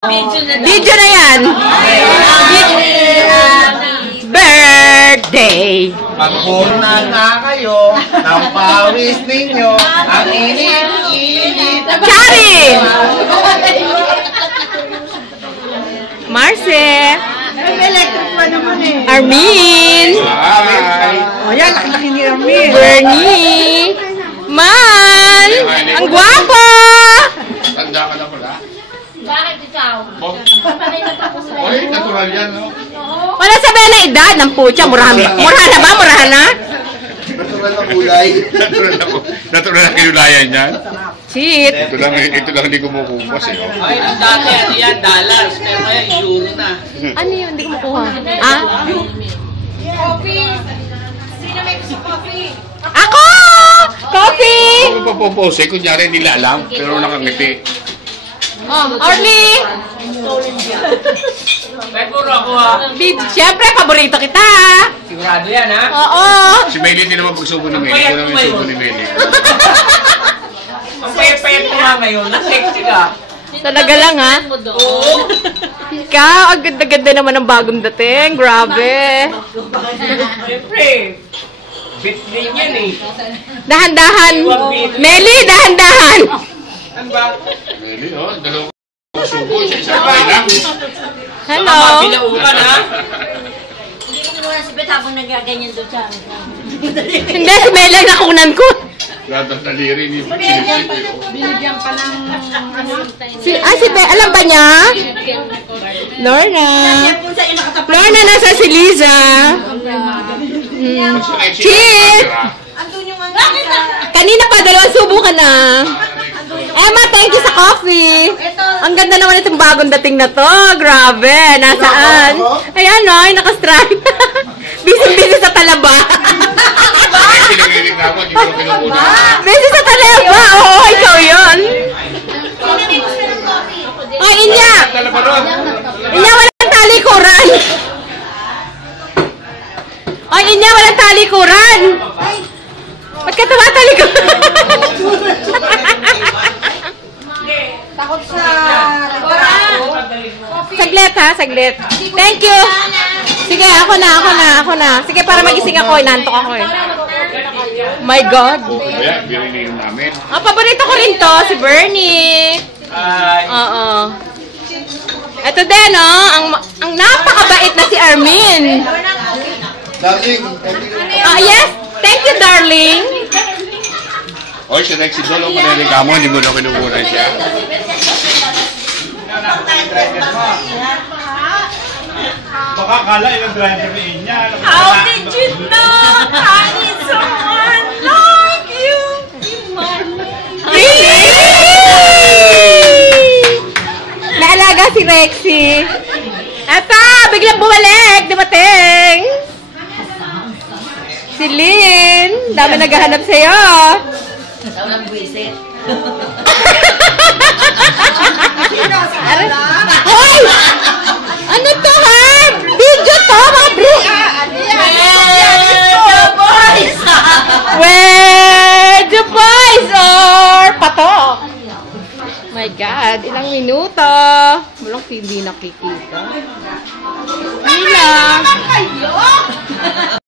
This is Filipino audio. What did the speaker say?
Video na yan. Birthday. Pagpunan na kayo ng pawis ninyo ang init-init. Chari! Marce. Electric pa naman eh. Armin. O yan, laki-laki ni Armin. Bernie. Man. Ang gwapo. Tanda ka na pala. Bakit ikaw? Panay na tapos na Oy, natural yan, no? Wala sabi na edad ng putya. Murahan na ba? Murahan na? Natural na kulay. Natural na kinulayan yan. Shit. Ito lang hindi kumukupas eh. Oh. Ay, ang dati ano yan, dollars. Pero ngayon, euro na. Ano yun? Hindi ko makuha. Ah? Coffee! Sino may gusto coffee? Ako! Coffee! Kung papopose, kunyari nila alam, pero nakangiti. Oh, Orly! May puro ako ha. Siyempre, paborito kita. Sigurado yan ha. Oo. Si Melly hindi naman pagsubo ni Melly. Ito naman yung subo ni Melly. Ang payat mo nga ngayon, na-sexy ka. Talaga lang ha. Oo. Ikaw, ang ganda-ganda naman ng bagong dating. Grabe. Siyempre. Bit din yan eh. Dahan-dahan. Melly, dahan-dahan. Ano ba? Melly, oh, dalawang subo. Isa-isa pa lang. Hello. Baka mabilaukan ha. Hindi mo muna si Beth habang nagaganyan doon sa Hindi, si Melly ang nakunan ko. Lahat ng taliri ni Silip-Silip. Binigyan pa ng Si Be, alam ba niya? Lorna. Lorna, nasa si Liza. Cheers! andun yung ano Kanina pa, dalawang subo ka na. Emma, thank you sa coffee. Ang ganda naman itong bagong dating na to. Grabe. Nasaan? Ayan o, naka-stripe. Busy-busy sa talaba. Pinag-inig na ako, hindi ko pinag-una. Busy sa talaba. Oo, ikaw yun. sino may gusto ng coffee? Ay, Inya. Dala pa ron. Inya, walang talikuran. Ay, Inya, walang talikuran. Ba't ka tumatalikuran? takot sa Saglit ha, saglit. Thank you. Sige, ako na. Sige, para magising ako. Inantok ako eh. My God. Kaya, birinin namin. Ang paborito ko rin to, si Bernie. Ay. Oo. Ito din, oh. Ang napakabait na si Armin. Darling, Yes. Thank you, darling. Oy, si Rexy Dolo, manirigamo, hindi mo na kinukunan siya. Baka akala ilang driver niya. How did you know I need someone like you? Really? Naalaga si Rexy. Eto, biglang bumalik. Dumating. Si Lynn. Dami naghahanap sa'yo. Ikaw lang buwisit. Hoy! Ano to, ha? Video to, mga bro. The boys! Where the boys are? Patok. My God, ilang minuto. Walang hindi nakikita. Hindi lang. Kayo!